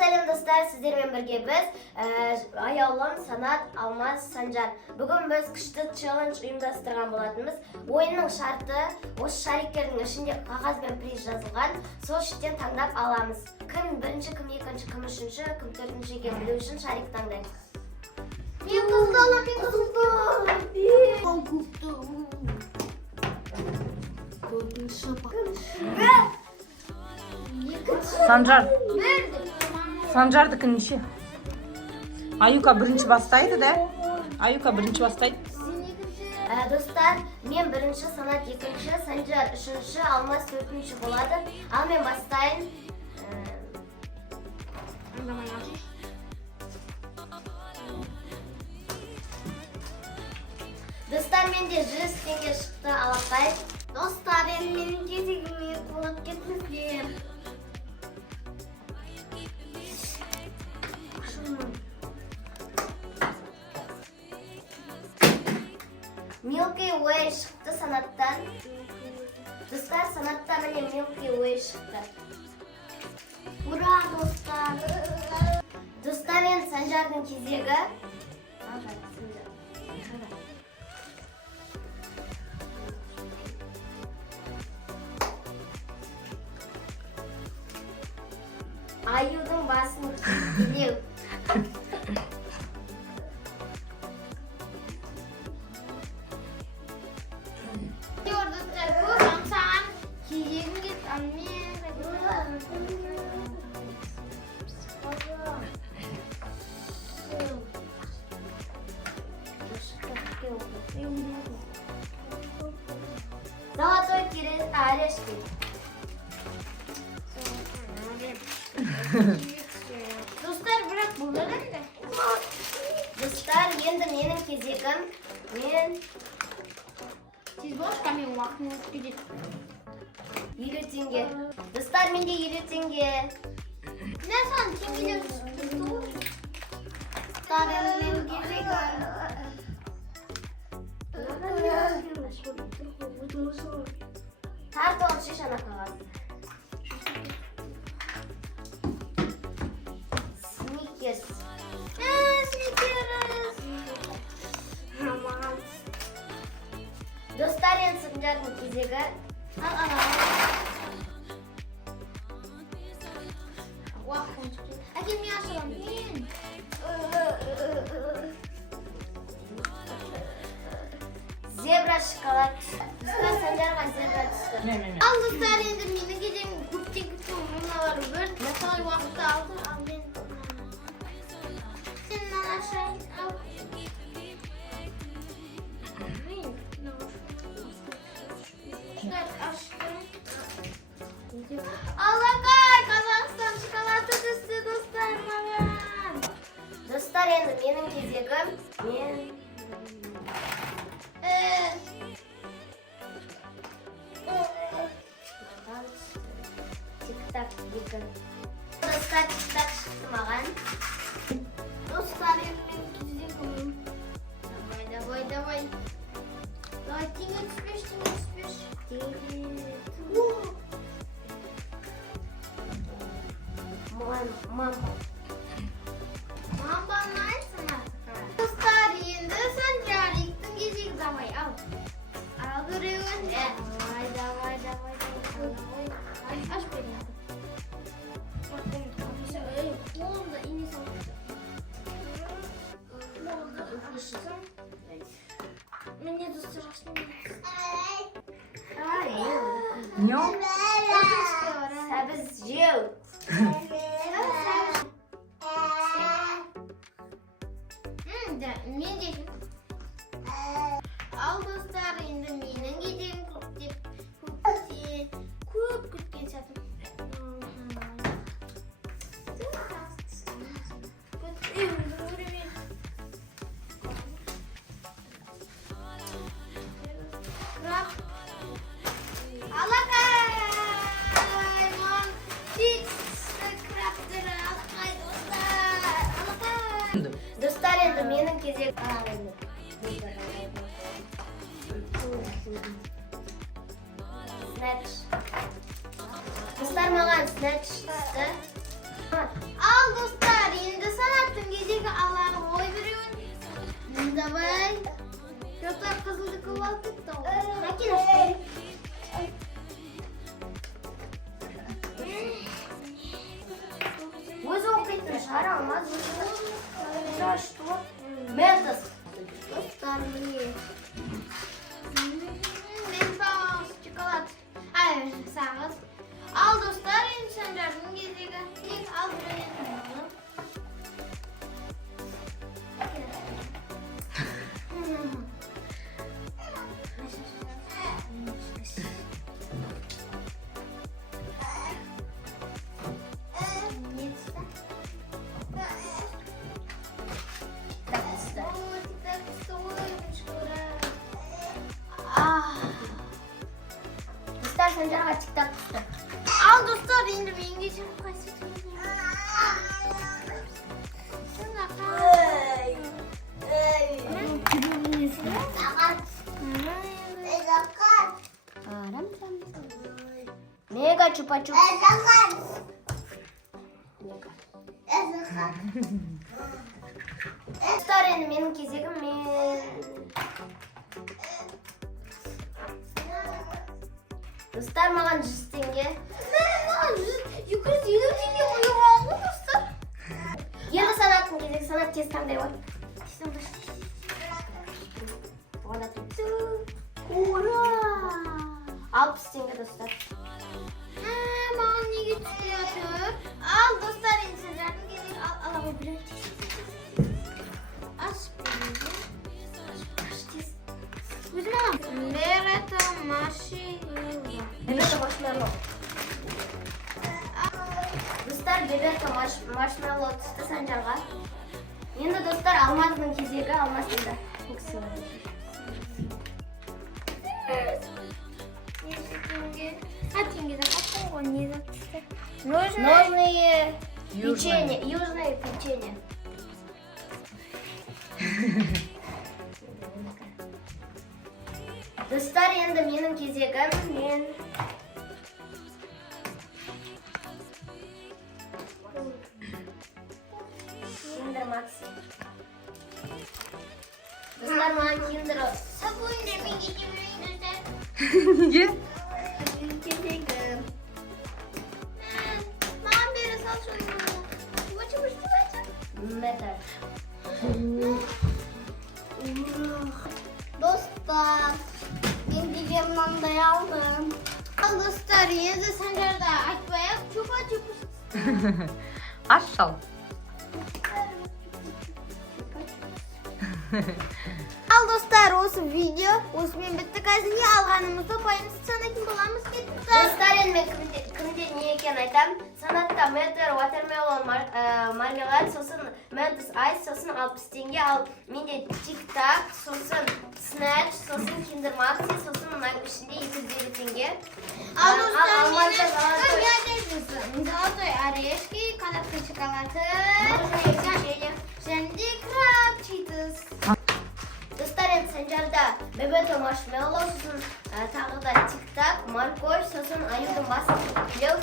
сәлем достар, сіздермен бірге біз аяулым, Санат, Алмаз, Санжар. Бүгін біз күшті челлендж ұйымдастырған болатынбыз. Ойынның шарты осы шариктердің ішінде қағаз бен приз жазылған. Сол шеттен таңдап аламыз. Кім бірінші, кім екінші, кім үшінші, кім төртінші екенін білу үшін шарик таңдайық. Мен құздалым, мен Санжар. Санжардікі неше? Аюка бірінші бастайды, да? Аюка бірінші бастайды. Достар, мен бірінші, Санат екінші, Санжар үшінші, Алмаз төртінші болады. Ал мен бастайын. Достар, менде 100 теңге шықты, алақай. Достар, менің кезегіме қолап кетіңіздер. Milky Way шықты Санаттан. Достар, Санаттан міне Milky Way шықты. Ура, достар! Достар, мен Санжардың кезегі. Аюдың басын билеу. Золотой орешки. Достар, бірақ бұлдар әнді. Достар, енді менің кезегім. Мен... Сіз бошқа мен уақытын өткедет. 50 теңге. Достар, менде 50 теңге. Не сан теңгелер тұр? Достар, мен кезегім. Тарт оған шешана қағаз. Сникерс. Сникерс. Достар, енді Санжардың кезегі. Уақытын өткедет. Әкел мен ашырам. Мен. Зебра шоколад. Достар, Санжарға зебра түсті. Ал достар, енді менің кезегім көптен мыналары бір. Мысалы уақытты алды. Ал мен. Сен мынаны ашайын. Ал. Аллақай, Қазақстан шоколаты түсті достар маған. Достар, енді менің кезегім. Мен... Тик-так екі. Достар, тик-так шықты маған. Достар, енді менің кезегім. Давай. Давай, теңге түспеш. Мамба найсың артыға. Достар, енді Санжариктің кезегі. Давай, ал. Ал біреуін. Давай. Аш берейін. Қолымда ине салып. Қолымда үфішісің. Мне достар ашын. Нё? Сәбіз жеу. Мен де. Ал достар, енді менің кезегім көп күткен сәтім. Достар, енді менің кезек. Snatch. Достар, маған snatch түсті. Ал Давай. Что-то қызылдікі алып кетті ғой. Әкел ашпай. Өзі оқитын шығар, алмаз өзі. За что? Ментос. Достар, міне. Мен пауыз шоколад. Ай, сағыз. Ал достар, енді Санжардың кезегі. Тек ал бір енді. Достар Санжарға тик-так түсті. Ал достар, енді менге жүріп қайсы Мега чупа-чуп. Достар, енді менің кезегім. Достар, маған 100 теңге. Маған 250 теңге қойып алды достар. Енді санаттың кезегі. Санат тез таңдай ой. Ура! 60 теңге достар. Маған неге түспей жатыр? Ал достар, енді Санжардың кезегі. Ала қой бір. Аш береді. Өзім алам. Берета машинка. Бебето маршмеллоу. Достар, бебето маршмеллоу түсті Санжарға. Енді достар, алмаздың кезегі. Алмаздың да. Теңге де қаттың ғой, не де түсті? Ножные печенье. Южные печенье. Достар, енді менің кезегім. Мен Киндер Макси. Достар, маған Киндер. Сабойында мен кетемін достар. Неге? Кезегім. Маған бері салшы ойнауға. Метр. Достар, мен деген мынандай алдым. Ал достар, енді Санжарда айтпай-ақ чупа-чуп. Аш шал. Ал достар, осы видео осымен бітті. Қазір не алғанымызды пайымсыз санайтын боламыз. Достар, енді мен кімде не екенін айтам. Санатта метр, watermelon, мармелад, сосын ментос айс, сосын 60 теңге. Ал менде тик-так, сосын снэч, сосын киндер макси, сосын мұның ішінде 250 теңге. Ал достар, алмазда золотой орешки, канапка шоколады, печенье. және де краб читос. Достар, енді Санжарда бебето маршмеллоу, сосын тағы да тик-так, морковь, сосын аюдың басын көптілеу.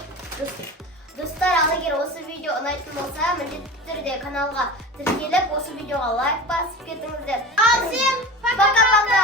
Достар, ал егер осы видео ұнайтын болса, міндетті түрде каналға тіркеліп, осы видеоға лайк басып кетіңіздер. Ал всем пока-пока!